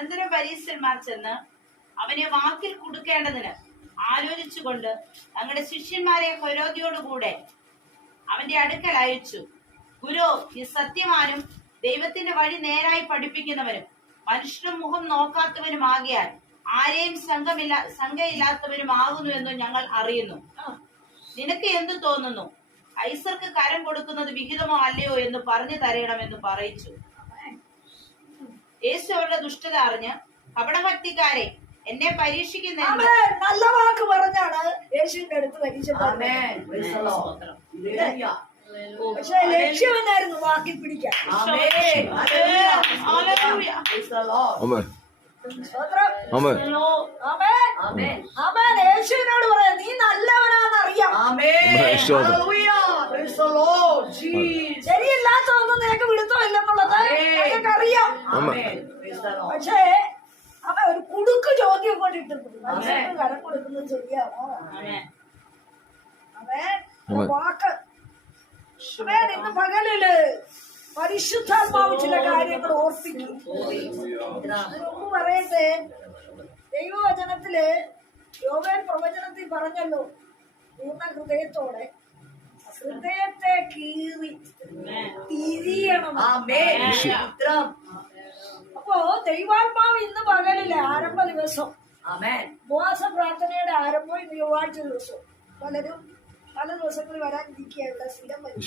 അനന്തരം പരീക്ഷന്മാർ ചെന്ന് അവനെ വാക്കിൽ കൊടുക്കേണ്ടതിന് ആലോചിച്ചുകൊണ്ട് തങ്ങളുടെ ശിഷ്യന്മാരെ കൊരോതിയോടുകൂടെ അവന്റെ അടുക്കൽ അയച്ചു. ഗുരു ഈ സത്യവാനും ദൈവത്തിന്റെ വഴി നേരായി പഠിപ്പിക്കുന്നവരും മനുഷ്യനും മുഖം നോക്കാത്തവനുമാകിയാൽ ആരെയും സംഘമില്ല സംഘയില്ലാത്തവനുമാകുന്നു എന്ന് ഞങ്ങൾ അറിയുന്നു. നിനക്ക് എന്ത് തോന്നുന്നു? ഐസർക്ക് കരം കൊടുക്കുന്നത് വിഹിതമോ അല്ലയോ എന്ന് പറഞ്ഞു തരണമെന്ന് പറയിച്ചു. യേശു അവരുടെ ദുഷ്ടത അറിഞ്ഞ് കപടഭക്തിക്കാരെ എന്നെ പരീക്ഷിക്കുന്ന. നല്ല വാക്ക് പറഞ്ഞാണ് യേശുവിന്റെ അടുത്ത് പരീക്ഷ. പക്ഷെ ലക്ഷ്യം എന്നായിരുന്നു വാക്കി പിടിക്കാൻ. യേശുവിനോട് പറയാം നീ നല്ലവനാന്ന് അറിയാം. Jesus. ശരിയില്ലാത്തതൊന്നും നിനക്ക് പക്ഷേ അവ ഒരു കുടുക്ക് ചോദ്യം കൊണ്ട് ഇട്ടിട്ടുണ്ട് കരം കൊടുക്കുന്നത് ശരിയാണോ? അവൻ. വാക്ക്. അവൻ ഇന്ന് പകലിൽ പരിശുദ്ധാത്മാവ് ചില കാര്യങ്ങൾ ഓർപ്പിക്കും. മുമ്പ് പറയട്ടെ ദൈവവചനത്തിൽ യോവേൽ പ്രവചനത്തിൽ പറഞ്ഞല്ലോ പൂർണ ഹൃദയത്തോടെ ഹൃദയത്തെ കീറി തിരിയണം. അപ്പോ ദൈവാത്മാവ് ഇന്ന് പകലില്ല ആരംഭ ദിവസം. ഉപവാസ പ്രാർത്ഥനയുടെ ആരംഭം ഇന്ന് ചൊവ്വാഴ്ച ദിവസം. പലരും പല ദിവസങ്ങളിൽ വരാനിരിക്കുക ഇവിടെ സ്ഥിരം വരും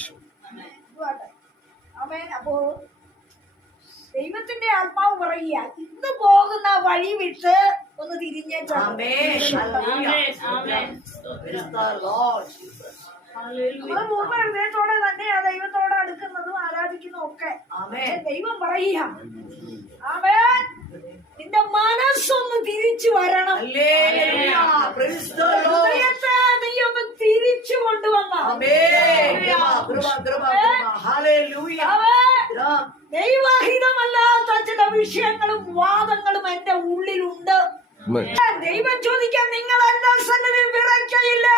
അമേൻ അപ്പോ ദൈവത്തിന്റെ ആത്മാവ് പറയുക ഇന്ന് പോകുന്ന വഴി വിട്ട് ഒന്ന്. നമ്മൾ പൂർണ ഹൃദയത്തോടെ തന്നെയാ ദൈവത്തോടെ അടുക്കുന്നതും ആരാധിക്കുന്നതും ഒക്കെ. ദൈവം പറയുക നിന്റെ മനസ്സൊന്ന് തിരിച്ചു വരണം. ഹൃദയത്തെ നീ ഒന്ന് തിരിച്ചു കൊണ്ടുവന്ന. ദൈവഹിതമല്ലാത്ത ചില വിഷയങ്ങളും വാദങ്ങളും എന്റെ ഉള്ളിലുണ്ട്. ദൈവം ചോദിക്കാൻ നിങ്ങൾ എന്റെ സന്നിധി വിറയ്ക്കയില്ലേ.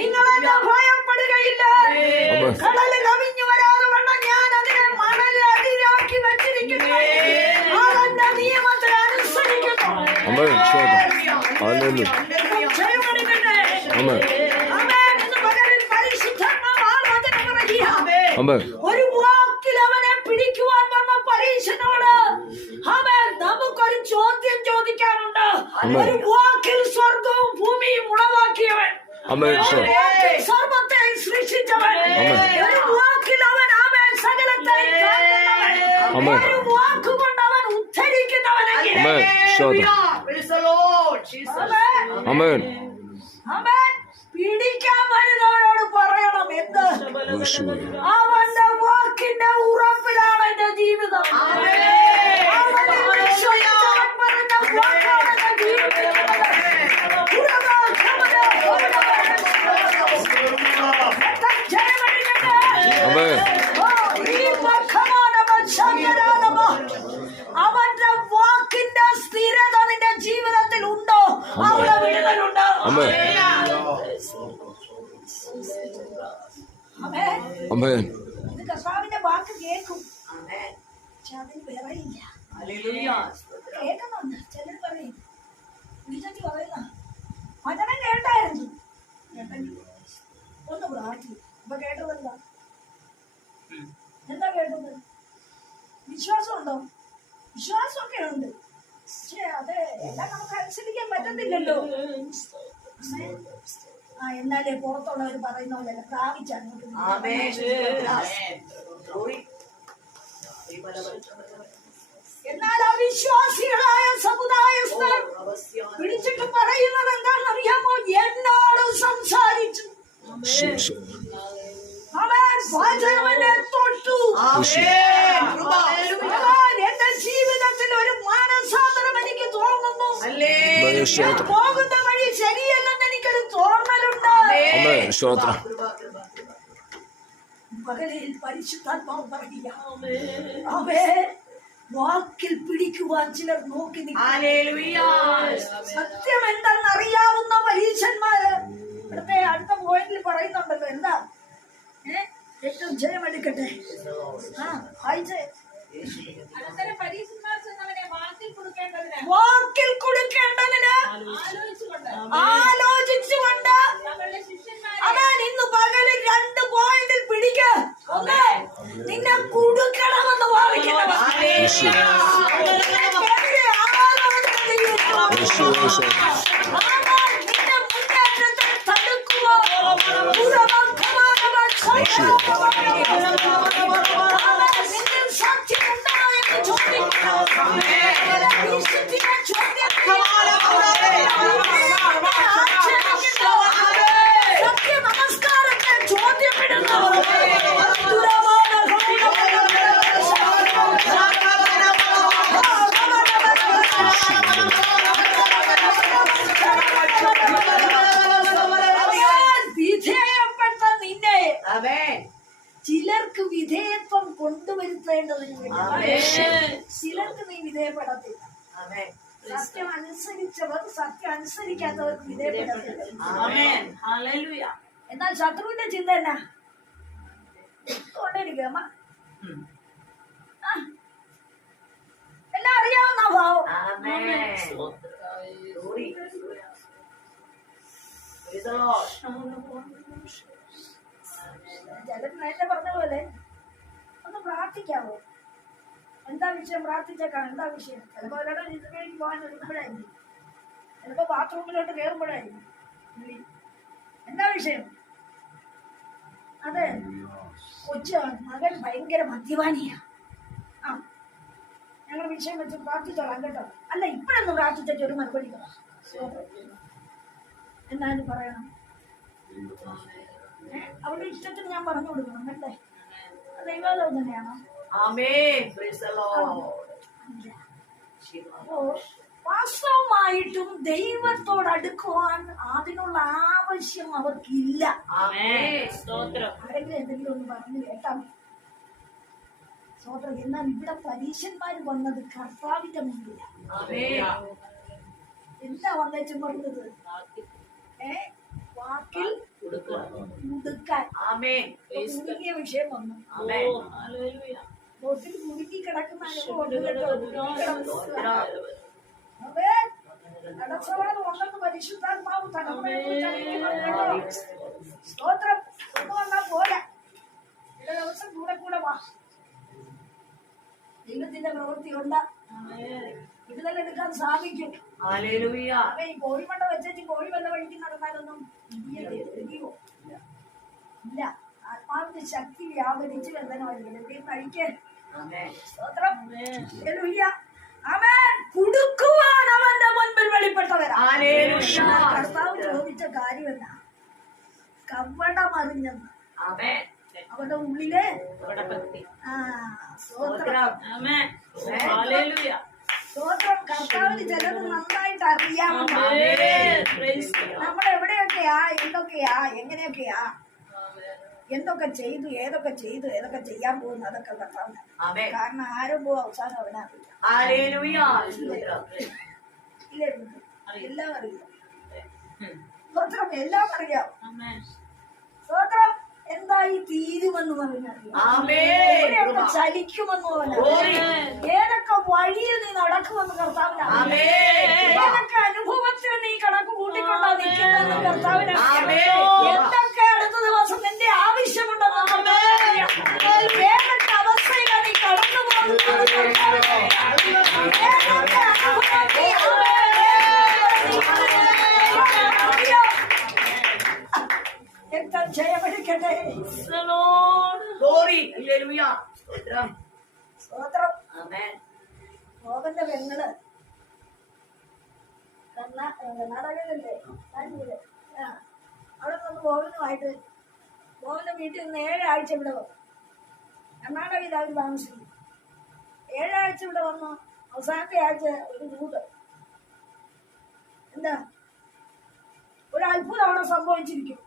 നിങ്ങൾ എന്നെ ഭയപ്പെടുകയില്ലേ. കടൽ കവിഞ്ഞു വരാതെ വണ്ണം ഞാൻ അതിനെ മണലിൽ അടിയിലാക്കി വെച്ചിരിക്കുന്നു അതെന്റെ നിയമത്തെ അനുസരിക്കുന്നു Amen. സ്തോത്രം. Hallelujah. ജയമെടുക്കട്ടെ. Amen. ആമേൻ. ഇന്ന് പകലിൽ പരിശുദ്ധാത്മാവ് ആലോചന പറയുക. Amen. ഒരു വാക്കിൽ അവനെ പിടിക്കുവാൻ വന്ന പരീക്ഷനോട് അവൻ നമുക്കൊരു ചോദ്യം ചോദിക്കാനുണ്ട് അമ്മേ. ഒരു വാക്കിൽ സ്വർഗവും ഭൂമിയും ഉളവാക്കിയവൻ Amen. ഒരു സ്തോത്രം. വാക്കിൽ സർവത്തെ സൃഷ്ടിച്ചവൻ അമ്മേ. ഒരു വാക്കിൽ അവൻ അവൻ സകലത്തെ താങ്ങുന്നവൻ. അമ്മേ. ഒരു വാക്കുകൊണ്ട് അവൻ ഉദ്ധരിക്കുന്നവനെങ്കിൽ Amen. Amen. അവൻ പിടിക്കാൻ വരുന്നവനോട് പറയണം എന്ത് ആമേൻ. Amen. ഇത് കർത്താവിന്റെ വാക്ക് കേൾക്കും Amen. പക്ഷെ അതിന് വിറയില്ല Hallelujah. കേൾക്കുന്നുണ്ട് ചിലർ പറയും വിളിച്ചു പറയുന്ന വചനം കേട്ടായിരുന്നു കേട്ടെങ്കിൽ ഒന്ന് പ്രാർത്ഥിക്കും ഇപ്പൊ കേട്ടതെന്താ എന്താ കേട്ടത് വിശ്വാസമുണ്ടോ വിശ്വാസമൊക്കെ ഉണ്ട് പക്ഷേ അത് എല്ലാം നമുക്ക് അനുസരിക്കാൻ പറ്റത്തില്ലല്ലോ അമ്മേ. ആ എന്നാലേ പുറത്തുള്ളവർ പറയുന്ന പോലെ പ്രാപിച്ച അങ്ങോട്ട് Amen. എന്നാൽ അവിശ്വാസികളായ സമുദായസ്ഥർ വിളിച്ചിട്ട് പറയുന്നത് എന്താണെന്നറിയാമോ എന്നോട് സംസാരിച്ചു. അവൻ വാചകവനെ തൊട്ടു എന്റെ ജീവിതത്തിൽ ഒരു മാനസാന്തരം എനിക്ക് തോന്നുന്നു പോകുന്ന വഴി ശരിയല്ലെന്ന് എനിക്കൊരു തോന്നലുണ്ട്. Amen. സ്തോത്രം. കൃപ, കൃപ, കൃപ. പകലിൽ പരിശുദ്ധാത്മാവ് പറയുക. അവേ വാക്കിൽ പിടിക്കുവാൻ ചിലർ നോക്കി സത്യം എന്തെന്നറിയാവുന്ന പരീക്ഷന്മാര്. ഇവിടുത്തെ അടുത്ത പോയിന്റിൽ പറയുന്നുണ്ടല്ലോ എന്താ? ഏ ഏറ്റവും ജയമെടുക്കട്ടെ. ആ ആയിച്ചേ അനന്തരം പരീക്ഷന്മാർ ചിലർക്ക് വിധേയത്വം കൊണ്ടുവരുത്തേണ്ടതിന് ആമേൻ. ചിലർക്ക് നീ വിധേയപ്പെടത്തില്ല. ആമേൻ. സത്യം അനുസരിച്ചവർ സത്യം അനുസരിക്കാത്തവർക്ക് വിധേയപ്പെടത്തില്ല. എന്നാൽ ശത്രുവിന്റെ ചിന്ത എന്നാ? കൊണ്ടിരിക്കുക അമ്മ. എല്ലാം അറിയാവുന്ന ഭാവം. ആമേൻ. ചിലർ നേരത്തെ പറഞ്ഞ പോലെ ഒന്ന് പ്രാർത്ഥിക്കാവോ? എന്താ വിഷയം? പ്രാർത്ഥിച്ചേക്കാം എന്താ വിഷയം? ചിലപ്പോ ഒരാളെ രീതിയിലേക്ക് പോകാൻ എടുക്കുമ്പോഴായിരിക്കും ചിലപ്പോ ബാത്റൂമിലോട്ട് കയറുമ്പോഴായിരിക്കും വിളി. എന്താ വിഷയം? അതെ. കൊച്ചു മകൻ ഭയങ്കര മദ്യപാനിയാ. ആ. ഞങ്ങൾ വിഷയം വെച്ച് പ്രാർത്ഥിച്ചോളാം കേട്ടോ. അല്ല ഇപ്പോഴൊന്നും പ്രാർത്ഥിച്ചിട്ട് ഒരു മറുപടി. എന്നാലും പറയണം. ഏ? അവരുടെ ഇഷ്ടത്തിന് ഞാൻ പറഞ്ഞു കൊടുക്കണം അല്ലേ ദൈവാലോ തന്നെയാണോ. അപ്പോ വാസ്തവമായിട്ടും ദൈവത്തോട് അടുക്കുവാൻ അതിനുള്ള ആവശ്യം അവർക്കില്ല. ആരെങ്കിലും എന്തെങ്കിലും ഒന്ന് പറഞ്ഞു കേട്ടാ സ്തോത്രം. എന്നാൽ ഇവിടെ പരീക്ഷന്മാർ വന്നത് കർത്താവിന്റെ മുമ്പിലാണ് എന്താ വന്നേച്ചും പറഞ്ഞത്? ഏ? വാക്കിൽ മുടുക്കാൻ ആമേൻ. കുടുങ്ങിയ വിഷയം വന്നു. ആമേൻ. ഹല്ലേലൂയ. ബോട്ടിൽ കുടുങ്ങി കിടക്കുന്ന അടച്ചവാദം ഉണ്ടെന്ന് പരിശുദ്ധാത്മാവ്. സ്തോത്രം. ഒന്ന് പോരാ ചില ദിവസം കൂടെ കൂടെ വാ. ദൈവത്തിന്റെ പ്രവൃത്തി ഉണ്ട് വിടുതലെടുക്കാൻ സാധിക്കും. ഹല്ലേലൂയ. അവ ഈ കോഴിമണ്ട വെച്ചു കോഴി വല്ല വഴിക്ക് നടന്നാലൊന്നും? ഇടിയോ? ഇല്ല. ആത്മാവിന്റെ ശക്തി വ്യാപരിച്ച് വേദനമായിരിക്കും എവിടെയും കഴിക്കാൻ കുടുക്കുവാൻ അവന്റെ മുൻപിൽ വെളിപ്പെട്ടവരാ ഹല്ലേലൂയ. കർത്താവ് ചോദിച്ച കാര്യം എന്നാ കവടമറിഞ്ഞെന്ന് അവരുടെ അവന്റെ ഉള്ളിലെ ആ സ്തോത്രം. സ്തോത്രം. കർത്താവിന് ചിലത് നന്നായിട്ട് അറിയാമെന്നാണ് ആമേൻ. പ്രൈസ് നമ്മൾ എവിടെയൊക്കെയാ എന്തൊക്കെയാ? എങ്ങനെയൊക്കെയാ? എന്തൊക്കെ ചെയ്തു? ഏതൊക്കെ ചെയ്തു? ഏതൊക്കെ ചെയ്യാൻ പോകുന്നു? അതൊക്കെ കർത്താവിന്. ആമേൻ. കാരണം ആരംഭവും അവസാനം അവനറിയില്ല എല്ലാം അറിയാം. സ്തോത്രം. എല്ലാം അറിയാം. ആമേൻ. സ്തോത്രം. എന്തായി തീരുമെന്നും അവനറിയാം. ചലിക്കുമെന്നും അവനറിയാം. ഏതൊക്കെ വഴിയിൽ നീ നടക്കുമെന്ന് കർത്താവിനറിയാം. ആമേൻ. ഏതൊക്കെ അനുഭവത്തിൽ നീ കണക്ക് കൂട്ടിക്കൊണ്ടാ നിൽക്കുന്നതെന്ന് കർത്താവിനറിയാം. എന്തൊക്കെ അടുത്ത ദിവസം നിന്റെ ആവശ്യമുണ്ടെന്ന് കർത്താവിനറിയാം. രക്തം ജയമെടുക്കട്ടെ. സ്തോത്രം. മോഹന്റെ പെങ്ങൾ. കർണാടകയിലല്ലേ കാശ്മീര് അവിടെ നിന്ന് മോഹനുമായിട്ട് മോഹന്റെ വീട്ടിൽ നിന്ന് ഏഴാഴ്ച ഇവിടെ വന്നു. കർണാടകയിൽ അവർ താമസിക്കുന്നു. ഏഴാഴ്ച ഇവിടെ വന്നു. അവസാനത്തെ ആഴ്ച ഒരു കൂട്ട് എന്താ? ഒരു അത്ഭുതം അവിടെ സംഭവിച്ചിരിക്കും.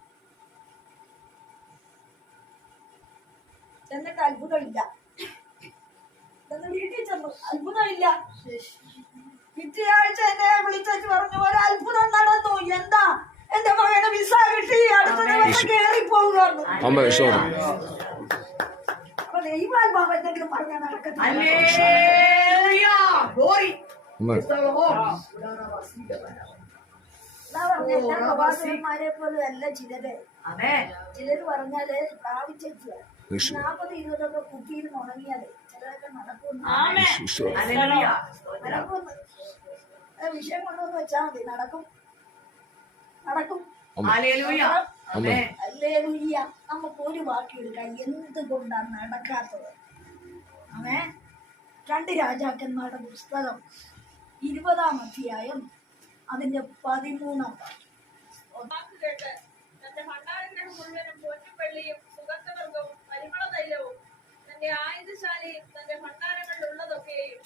എന്നിട്ട് അത്ഭുതമില്ല. വീട്ടിൽ ചെന്നു. അത്ഭുതമില്ല. പിറ്റയാഴ്ച എന്നെ വിളിച്ചു പറഞ്ഞു ഒരു അത്ഭുതം നടന്നു. എന്താ? എന്റെ മകന് വിസ കിട്ടി. അടുത്ത ദിവസം കയറി ദൈവാൽ അപ്പൊ എന്തെങ്കിലും പറഞ്ഞ എല്ലാ പ്രവാസികന്മാരെ അല്ല ചിലര്. ചിലര് പറഞ്ഞാൽ പ്രാപിച്ചു വിഷയം കൊണ്ടുവന്ന് വെച്ചാൽ മതി. നടക്കും. നടക്കും. നമുക്ക് ഒരു വാക്കിയെടുക്കാം എന്തുകൊണ്ടാണ് നടക്കാത്തത്? അവേ രണ്ട് രാജാക്കന്മാരുടെ പുസ്തകം ഇരുപതാം അധ്യായം അതിന്റെ പതിമൂന്നാം വാക്ക് കേട്ട് തന്റെ ഭണ്ഡാരങ്ങൾ മുഴുവനും പൊന്നും വെള്ളിയും സുഗന്ധവർഗവും പരിമള തന്റെ ആയുധശാലയും തന്റെ ഭണ്ഡാരങ്ങളിൽ ഉള്ളതൊക്കെയും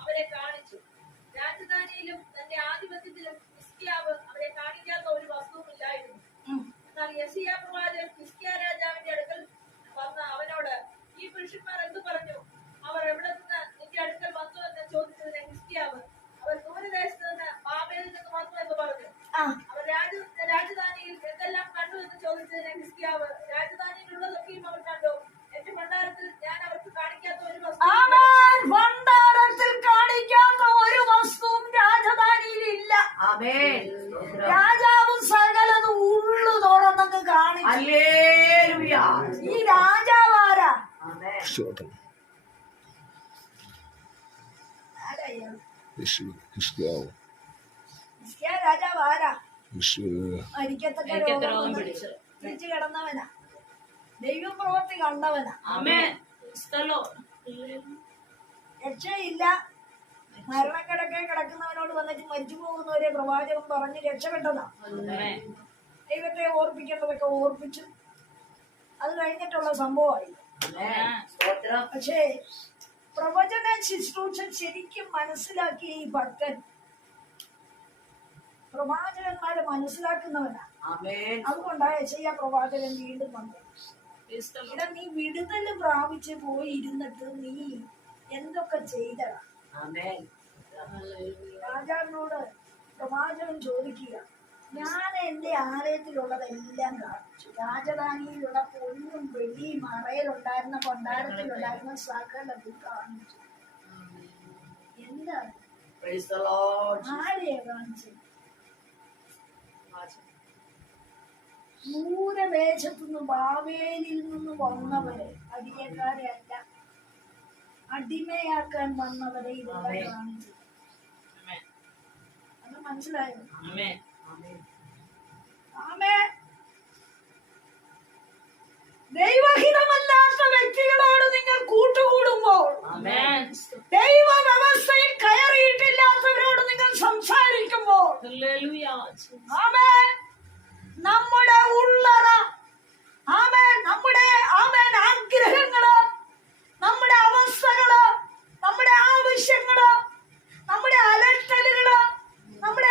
അവരെ കാണിച്ചു. രാജധാനിയിലും തന്റെ ആധിപത്യത്തിലും കിടന്നവനാ. ദൈവപ്രവൃത്തി കണ്ടവനാ. രക്ഷയില്ല. മരണക്കിടക്കെ കിടക്കുന്നവനോട് വന്നിട്ട് മരിച്ചു പോകുന്നവരെ പ്രവാചകൻ പറഞ്ഞ് രക്ഷപ്പെട്ടതാ. ദൈവത്തെ ഓർപ്പിക്കേണ്ടതൊക്കെ ഓർപ്പിച്ചു. അത് കഴിഞ്ഞിട്ടുള്ള സംഭവമായി. പക്ഷേ പ്രവചന ശുശ്രൂഷ ശരിക്കും മനസ്സിലാക്കിയ ഈ ഭക്തൻ. പ്രവാചകന്മാരെ മനസ്സിലാക്കുന്നവനാ. അതുകൊണ്ടാ ചെയ്യ പ്രവാചകൻ വീണ്ടും വന്നു ഇവിടെ നീ വിടുതൽ പ്രാപിച്ച് പോയി ഇരുന്നിട്ട് നീ എന്തൊക്കെ ചെയ്തടാ. രാജാവിനോട് പ്രവാചകൻ ചോദിക്കുക. ഞാൻ എന്റെ ആലയത്തിലുള്ളതെല്ലാം കാണിച്ചു. രാജധാനിയിലുള്ള പൊന്നും വെള്ളിയും അറയിലുണ്ടായിരുന്ന കൊണ്ടാരത്തിലുണ്ടായിരുന്ന സകലതും കാണിച്ചു. എന്താണ്. ആരെയാ കാണിച്ചത് ദൂരദേശത്തു നിന്ന് ബാവേലിൽ നിന്ന് വന്നവരെ. അടിയക്കാരെ അല്ല. അടിമയാക്കാൻ വന്നവരെ ഇതെല്ലാം. കാണിച്ചു. അത് മനസ്സിലായോ? ദൈവഹിതമല്ലാത്ത വ്യക്തികളോട് നിങ്ങൾ കൂട്ടുകൂടുമ്പോൾ ആമേൻ ദൈവ വ്യവസ്ഥയിൽ കയറിയിട്ടില്ലാത്തവരോട് നിങ്ങൾ സംസാരിക്കുമ്പോൾ നമ്മുടെ ഉള്ളറ ആമേൻ നമ്മുടെ ആമേൻ ആഗ്രഹങ്ങൾ നമ്മുടെ അവസ്ഥകൾ നമ്മുടെ ആവശ്യങ്ങൾ നമ്മുടെ അലട്ടലുകൾ നമ്മുടെ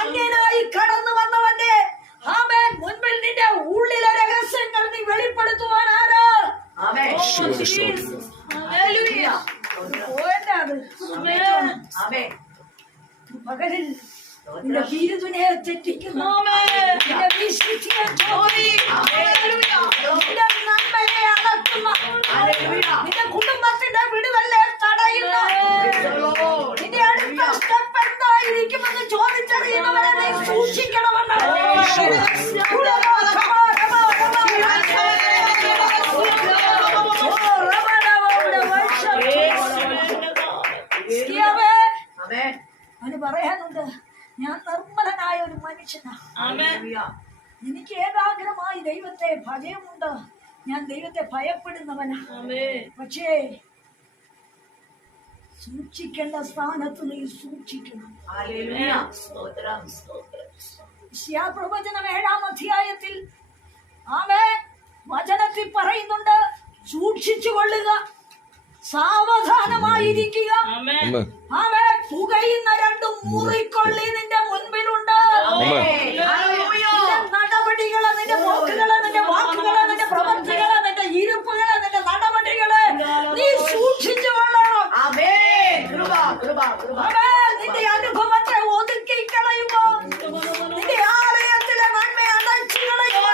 അന്യനായി കടന്നു വന്നവന്റെ ആമേൻ മുൻപിൽ നിന്റെ ഉള്ളിലെ രഹസ്യങ്ങൾ നീ വെളിപ്പെടുത്തുവാൻ ആരാ? ആമേൻ. ഹല്ലേലൂയ. ആമേൻ. പകലിൽ നിന്റെ ബിരുദിനെ തെറ്റിക്കുന്നു. നിന്റെ വിശുദ്ധിയെ ചോദിക്കുന്നു. നിന്റെ നന്മയെ അളക്കുന്ന നിന്റെ കുടുംബത്തിന്റെ വിടുതല്ലേ തടയുന്നു. ചോദിച്ചറിയുന്നവരെ നീ സൂക്ഷിക്കണമെന്നാണ് അവന് പറയാനുണ്ട് ഞാൻ നിർമ്മലനായ ഒരു മനുഷ്യനാ. ഹല്ലേലൂയ. എനിക്ക് ഏകാഗ്രമായി ദൈവത്തെ ഭയമുണ്ട്. ഞാൻ ദൈവത്തെ ഭയപ്പെടുന്നവനാ. പക്ഷേ സൂക്ഷിക്കേണ്ട സ്ഥാനത്ത് നീ സൂക്ഷിക്കണം. ഹല്ലേലൂയ. സ്തോത്രം സ്തോത്രം. പ്രവചനം ഏഴാം അധ്യായത്തിൽ ആമേ വചനത്തിൽ പറയുന്നുണ്ട് സൂക്ഷിച്ചു കൊള്ളുക സാവധാനമായിരിക്കുക. ആമേൻ ആമേ. പുകയുന്ന രണ്ടും മുറിക്കൊള്ളി നിന്റെ മുൻപിലുണ്ട്. നടപടികൾ നിന്റെ പോക്കുകൾ നിന്റെ വാക്കുകൾ നിന്റെ പ്രവൃത്തികൾ നിന്റെ ഇരുപ്പുകൾ നിന്റെ നടപടികൾ നീ സൂക്ഷിച്ചു കൊള്ളണം ആമേൻ കൃപ കൃപ കൃപ ആമേ നിന്റെ അനുഭവത്തെ ഒതുക്കി കളയുമോ? നിന്റെ ആലയത്തിലെ നന്മ അടച്ചു കളയുമോ?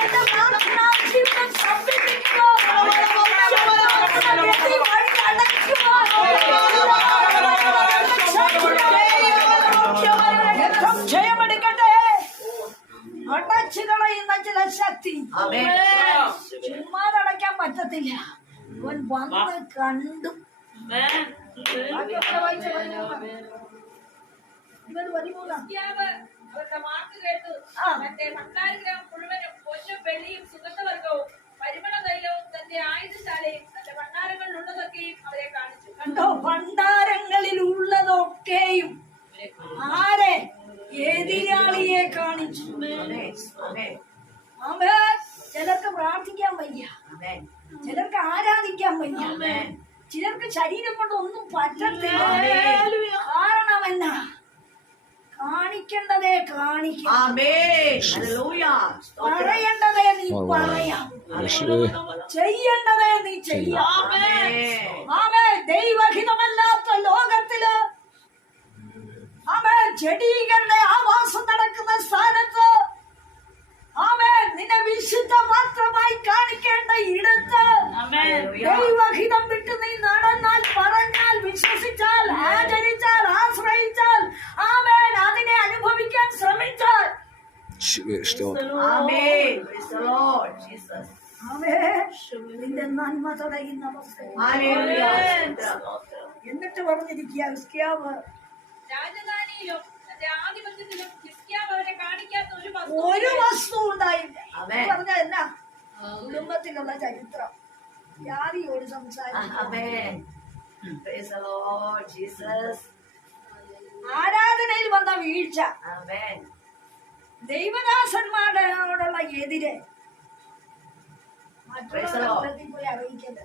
നിന്റെ പ്രാർത്ഥനാ ജീവിതം സംരക്ഷിക്കുമോ വഴി അടയ്ക്കുമോ? രക്തം ക്ഷയമെടുക്കട്ടെ അടച്ചു കളയുന്ന ചില ശക്തി. ആമേൻ. ചുമ്മാതടയ്ക്കാൻ പറ്റത്തില്ല. അവൻ വന്ന് കണ്ടു. അവരുടെ വാക്ക് കേട്ടു ആ. തന്റെ ഭണ്ഡാരഗ്രഹം മുഴുവനും പൊന്നും വെള്ളിയും സുഗന്ധവർഗവും പരിമള തൈലവും തന്റെ ആയുധശാലയും തന്റെ ഭണ്ഡാരങ്ങളിലുള്ളതൊക്കെയും അവരെ കാണിച്ചു? കണ്ടോ ഭണ്ഡാരങ്ങളിൽ ഉള്ളതൊക്കെയും ആരെ എതിരാളിയെ കാണിച്ചു ചിലർക്ക് പ്രാർത്ഥിക്കാൻ വയ്യ. ചിലർക്ക് ആരാധിക്കാൻ വയ്യ. ചിലർക്ക് ശരീരം കൊണ്ട് ഒന്നും പറ്റത്തില്ല. കാരണം എന്നാ കാണിക്കേണ്ടതേ കാണിക്കും പറയേണ്ടതേ നീ പറയാം. ചെയ്യേണ്ടതേ നീ ചെയ്യാം. ആമേ ദൈവഹിതമല്ലാത്ത ലോകത്തിൽ ആമേ ചെടികളുടെ ആവാസം നടക്കുന്ന സ്ഥാനത്ത് ആമേ നിന്നെ വിശുദ്ധ മാത്രമായി കാണിക്കേണ്ട ഇടത്ത് ദൈവഹിതം വിട്ട് നീ നടന്നാൽ പറഞ്ഞാൽ വിശ്വസിച്ചാൽ ആചരിച്ചാൽ ആശ്രയിച്ചാൽ ആമേൻ അതിനെ അനുഭവിക്കാൻ ശ്രമിച്ചാൽ. നിന്റെ നന്മ തുടങ്ങുന്ന എന്നിട്ട് പറഞ്ഞിരിക്കുക രാജധാനിയിലും ആധിപത്യത്തിലും ഒരു വസ്തു ഒരു വസ്തു ഉണ്ടായില്ല. പറഞ്ഞ എന്നാ? കുടുംബത്തിലുള്ള ചരിത്രം. ജാതിയോട് സംസാരിക്കും ആരാധനയിൽ വന്ന വീഴ്ച. ദൈവദാസന്മാരോടുള്ള എതിരെ. മറ്റുള്ളവരുടെ പോയി അറിയിക്കരുത്.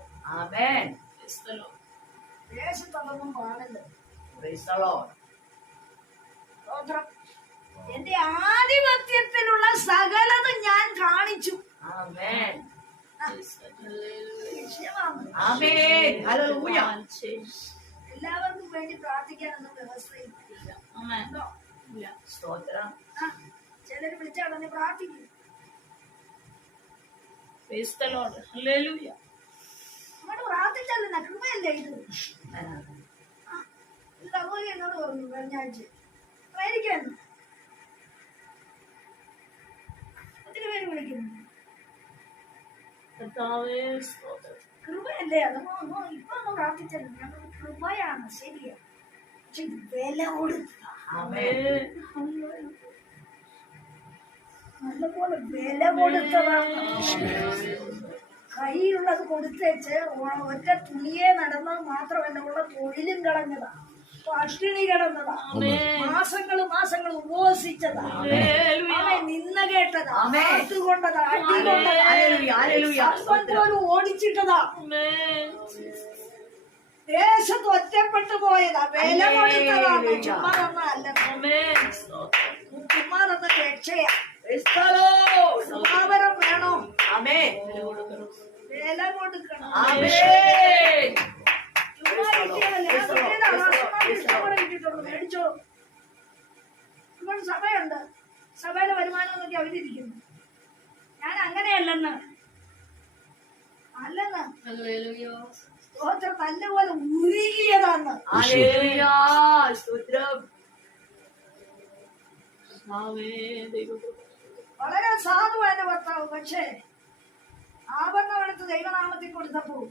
ദേശത്തൊന്നും പാടല്ല എന്റെ ആധിപത്യത്തിലുള്ള സകലത് ഞാൻ കാണിച്ചു. എല്ലാവർക്കും വേണ്ടി പ്രാർത്ഥിക്കാനൊന്നും വ്യവസ്ഥയില്ല. ചിലര് വിളിച്ചാൽ തന്നെ പ്രാർത്ഥിക്കും. അങ്ങോട്ട് പ്രാർത്ഥിച്ചല്ല കൃപയല്ലേ ഇത്? എന്നോട് പറഞ്ഞു കഴിഞ്ഞ ആഴ്ച. പ്രേരിക്കുന്നു ഒത്തിരി പേര് വിളിക്കുന്നു? കൃപയല്ലേ? അതൊന്നും ഇപ്പൊ ഒന്നും പ്രാർത്ഥിച്ചല്ലോ. ഞങ്ങൾ കൃപയാണ് ശരിയാ. പക്ഷെ വില ആമേൻ. നല്ലപോലെ വില കൊടുത്തതാണ് കയ്യിലുള്ളത് കൊടുത്തേച്ച് ഒറ്റ തുണിയെ നടന്നത് മാത്രമല്ല ഉള്ള തൊഴിലും കളഞ്ഞതാ. പട്ടിണി കിടന്നതാ മാസങ്ങൾ മാസങ്ങൾ ഉപവസിച്ചതാ. അവൻ നിന്ന കേട്ടതാ. കൊണ്ടതാ അടി കൊണ്ടതാ. ഹല്ലേലൂയ ഹല്ലേലൂയ സർപ്പം പോലും ഓടിച്ചിട്ടതാ. ദേശത്ത് ഒറ്റപ്പെട്ടു പോയതാ. വില കൊടുത്തതാ ചുമ്മാതൊന്നല്ല ചുമ്മാതൊന്ന രക്ഷയാ. സുഖാവരം വേണോ. വില കൊടുക്കണം മേടിച്ചോ. ഇപ്പോൾ സഭയുണ്ട്. സഭയുടെ വരുമാനം നോക്കി അവരിയ്ക്കുന്നു ഞാൻ അങ്ങനെയല്ലെന്ന്. അല്ലെന്ന്. സ്തോത്രം നല്ലപോലെ ഉരുകിയതാണ് വളരെ സാധുവായ ഭർത്താവ്. പക്ഷേ ആഭരണം എടുത്ത് ദൈവനാമത്തിൽ കൊടുത്തപ്പോ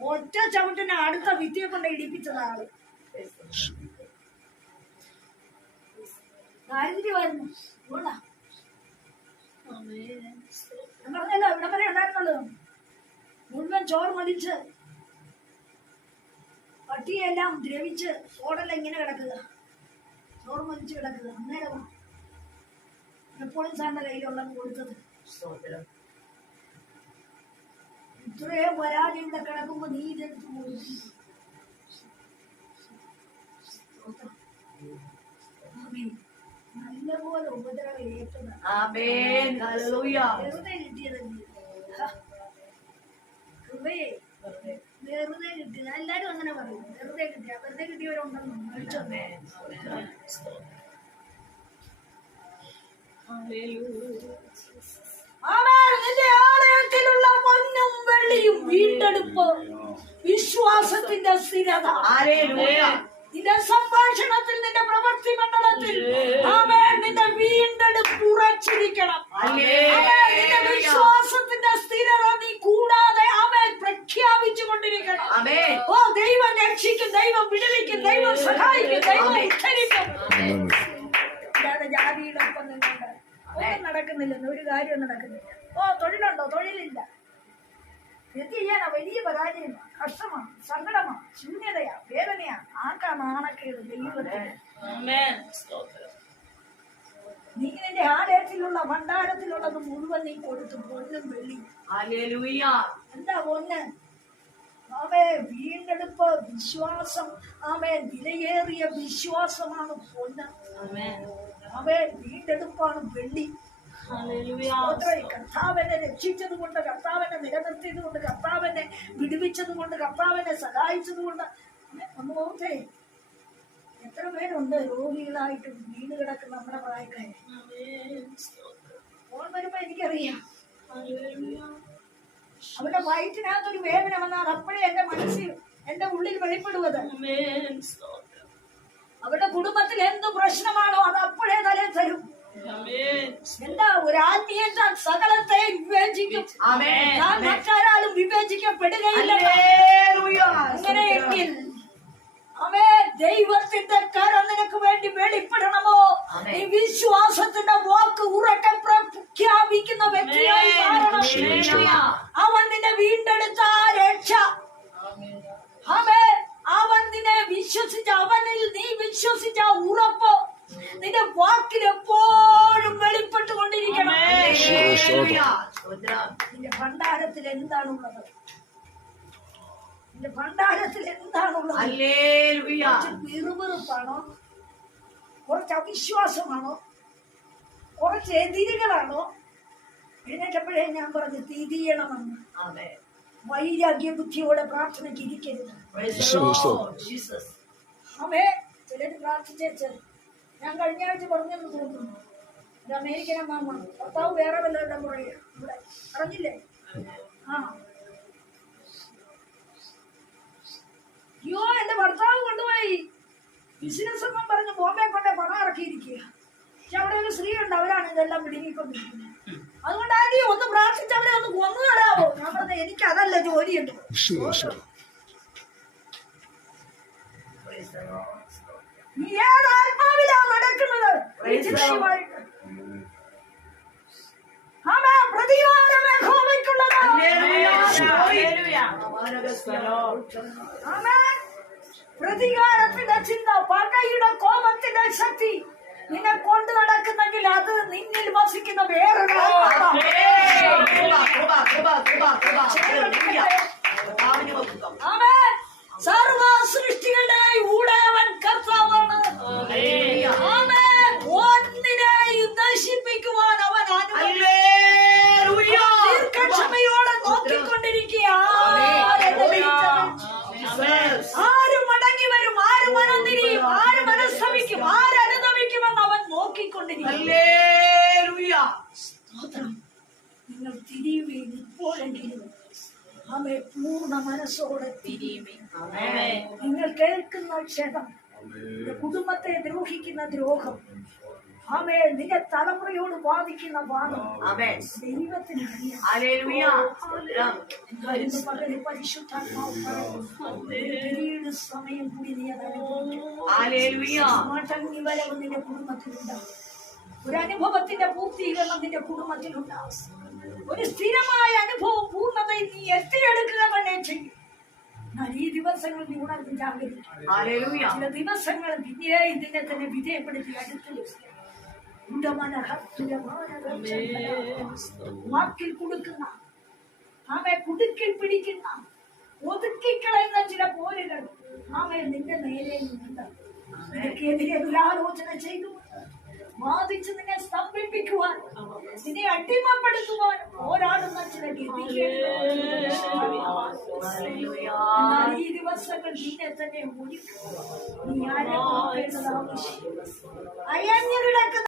ഒറ്റ ചവിട്ടിനെ അടുത്ത വിദ്യയെ കൊണ്ട് ഇടിപ്പിച്ചതാണ്. പറഞ്ഞല്ലോ ഇവിടെ വരെ ഉണ്ടായിരുന്നുള്ളൂ. മുഴുവൻ ചോറ് മതിച്ച്. പട്ടിയെല്ലാം ദ്രവിച്ച് ചോറെല്ലാം ഇങ്ങനെ കിടക്കുക. ചോറ് മതിച്ച് കിടക്കുക. അന്നേരമാ എപ്പോഴും സാറിന്റെ കയ്യിലുള്ള കൊടുത്തത്. ഇത്രയും പരാതി ഇവിടെ കിടക്കുമ്പോ നീ ഇതെടുത്ത് കൊടുത്തു നല്ലപോലെ ഉപദ്രവം ഏറ്റതാണ് വെറുതെ കിട്ടി? എല്ലാരും അങ്ങനെ പറയും. വെറുതെ കിട്ടിയ വെറുതെ കിട്ടിയവരുണ്ടെന്ന് മേടിച്ചോ ആലയത്തിലുള്ള പൊന്നും വെള്ളിയും വീണ്ടെടുപ്പ്. വിശ്വാസത്തിന്റെ സ്ഥിരത. നിന്റെ സംഭാഷണത്തിൽ നിന്റെ പ്രവൃത്തി മണ്ഡലത്തിൽ അവൻ നിന്റെ വീണ്ടെടുപ്പ് ഉറച്ചിരിക്കണം. നിന്റെ വിശ്വാസത്തിന്റെ സ്ഥിരത നീ കൂടാതെ ആമേൻ പ്രഖ്യാപിച്ചു കൊണ്ടിരിക്കണം. ഓ ദൈവം രക്ഷിക്കും ദൈവം വിടുവിക്കും ദൈവം സഹായിക്കും ദൈവം ഉദ്ധരിക്കും ജാതിയുടെ ഒപ്പം നിന്നുണ്ട്. ഒന്നും നടക്കുന്നില്ലെന്ന് ഒരു കാര്യം നടക്കുന്നില്ല. ഓ തൊഴിലുണ്ടോ? തൊഴിലില്ല. എന്ത് ചെയ്യാനാ വലിയ പരാജയമാണ് കഷ്ടമാണ് സങ്കടമാണ് ശൂന്യതയാ വേദനയാ. ആക്കാ നാണക്കേട് ദൈവത്തിന് നീ നിന്റെ ആലയത്തിലുള്ള ഭണ്ഡാരത്തിലുള്ളത് മുഴുവൻ നീ കൊടുത്തു പൊന്നും വെള്ളി. എന്താ പൊന്ന്? ആമേ വീണ്ടെടുപ്പ് വിശ്വാസം. ആമേ വിലയേറിയ വിശ്വാസമാണ് പൊന്ന്. ആമേ വീണ്ടെടുപ്പാണ് വെള്ളി. കർത്താവിനെ രക്ഷിച്ചത് കൊണ്ട് കർത്താവനെ നിലനിർത്തിയത് കൊണ്ട് കർത്താവനെ വിടുവിച്ചത് കൊണ്ട് കർത്താവനെ സഹായിച്ചത് കൊണ്ട് ഒന്ന് ഓർത്തേ എത്ര പേരുണ്ട് രോഗികളായിട്ട് വീണ് കിടക്കുന്ന നമ്മുടെ പ്രായക്കാര് ഓൺ വരുമ്പോ എനിക്കറിയാം. അവരുടെ വയറ്റിനകത്തൊരു വേദന വന്നാൽ അപ്പോഴേ എന്റെ മനസ്സിൽ എന്റെ ഉള്ളിൽ വെളിപ്പെടുവത്. അവരുടെ കുടുംബത്തിൽ എന്ത് പ്രശ്നമാണോ അത് അപ്പോഴേ തലേ തരും. എന്താ ഒരു ആത്മീയ സകലത്തെ വിവേചിക്കും. ഞാൻ മറ്റാരാളും വിവേചിക്കപ്പെടുകയില്ല അങ്ങനെയെങ്കിൽ അവേ ദൈവത്തിന്റെ കരം നിനക്ക് വേണ്ടി വെളിപ്പെടണമോ. നീ വിശ്വാസത്തിന്റെ വാക്ക് ഉറക്കം പ്രഖ്യാപിക്കുന്ന വ്യക്തിയായി. അവൻ നിന്നെ വീണ്ടെടുത്ത രക്ഷ. അവേ അവൻ നിന്നെ വിശ്വസിച്ച അവനിൽ നീ വിശ്വസിച്ച ഉറപ്പ്. നിന്റെ വാക്കിൽ എപ്പോഴും വെളിപ്പെട്ടുകൊണ്ടിരിക്കണം. കൊണ്ടിരിക്കണം നിന്റെ ഭണ്ഡാരത്തിൽ എന്താണുള്ളത്? നിന്റെ ഭണ്ഡാരത്തിൽ എന്താണുള്ളത്? ഹല്ലേലൂയ. കുറച്ച് അവിശ്വാസമാണോ? കുറച്ച് എതിരുകളാണോ? എഴുന്നേറ്റപ്പോഴേ ഞാൻ പറഞ്ഞു തിരിയണമെന്ന് ആമേൻ വൈരാഗ്യ ബുദ്ധിയോടെ പ്രാർത്ഥനയ്ക്ക് ഇരിക്കരുത്. അവേ ചിലര് പ്രാർത്ഥിച്ചേച്ച് ഞാൻ കഴിഞ്ഞ ആഴ്ച പറഞ്ഞെന്ന് തോന്നുന്നു ഇത് അമേരിക്കൻ അമ്മാമ്മ ഭർത്താവ് വേറെ വല്ലവരുടെ പുറകെ. ഇവിടെ. അറിഞ്ഞില്ലേ? ആ. അയ്യോ എന്റെ ഭർത്താവ് കൊണ്ടുപോയി. ബിസിനസ് ഒന്നും പറഞ്ഞ് ബോംബെ കൊണ്ടേ പണം ഇറക്കിയിരിക്കുക. പക്ഷെ അവിടെ ഒരു സ്ത്രീ ഉണ്ട് അവരാണ് ഇതെല്ലാം പിടുങ്ങിക്കൊണ്ടിരിക്കുന്നത് അതുകൊണ്ട് ആദ്യം ഒന്ന് പ്രാർത്ഥിച്ചവരെ ഒന്ന് കൊന്നു തരാമോ ഞാൻ പറഞ്ഞ എനിക്ക് അതല്ല ജോലിയുണ്ട്. ശരി ശരി. ലോർഡ് നീ ഏത് ആത്മാവിലാ നടക്കുന്നത്. പ്രതികാരത്തിന്റെ ചിന്ത പകയുടെ കോപത്തിന്റെ ശക്തി നിന്നെ കൊണ്ട് നടക്കുന്നെങ്കിൽ അത് നിന്നിൽ വസിക്കുന്ന വേറൊരു ആത്മാവാണ്. ആമേൻ. സർവ സൃഷ്ടികളുടെയും ഉടയവൻ കർത്താവാണ് ആമേൻ. ഒന്നിനെയും നശിപ്പിക്കുവാൻ അവൻ അനുവദിക്കില്ല. ദീർഘക്ഷമയോടെ നോക്കിക്കൊണ്ടിരിക്കും ഹല്ലേലൂയ സ്തോത്രം നിങ്ങൾ തിരിയുകയും ഇപ്പോഴെങ്കിലും ആമേ പൂർണ മനസ്സോടെ തിരിയുമേ ആമേൻ. നിങ്ങൾ ക്ഷതം കുടുംബത്തെ ദ്രോഹിക്കുന്ന ദ്രോഹം. ആമേ നിന്റെ തലമുറയോട് ബാധിക്കുന്ന വാദം. ആമേൻ ദൈവത്തിന് പകൽ പരിശുദ്ധാത്മാവ് സമയം കൂടി നീ മടങ്ങി വരവ് നിന്റെ കുടുംബത്തിലുണ്ടാവും ഒരു അനുഭവത്തിന്റെ പൂർത്തീകരണം നിന്റെ കുടുംബത്തിലുണ്ടാവും ഒരു സ്ഥിരമായ അനുഭവം പൂർണതയിൽ നീ എത്തിയെടുക്കുക തന്നെ ചെയ്യും. ഈ ദിവസങ്ങൾ നിങ്ങളത് ഹല്ലേലൂയ. ചില ദിവസങ്ങൾ പിന്നെ ഇതിനെ തന്നെ വിധേയപ്പെടുത്തി അടുത്ത് വാക്കിൽ കൊടുക്കുന്ന ആമെ കുടുക്കിൽ പിടിക്കുന്ന ഒതുക്കിക്കളയുന്ന ചില പോലുകൾ ആമെ നിന്റെ നേരെ നിന്നുണ്ട്. നിനക്കെതിരെ ദുരാലോചന ചെയ്തു. വാദിച്ച് നിന്നെ സ്തംഭിപ്പിക്കുവാൻ. നിന്നെ അടിമപ്പെടുത്തുവാൻ പോരാടുന്ന ചില ഈ ദിവസങ്ങൾ നിന്നെ തന്നെ മുഴിക്കുക നീ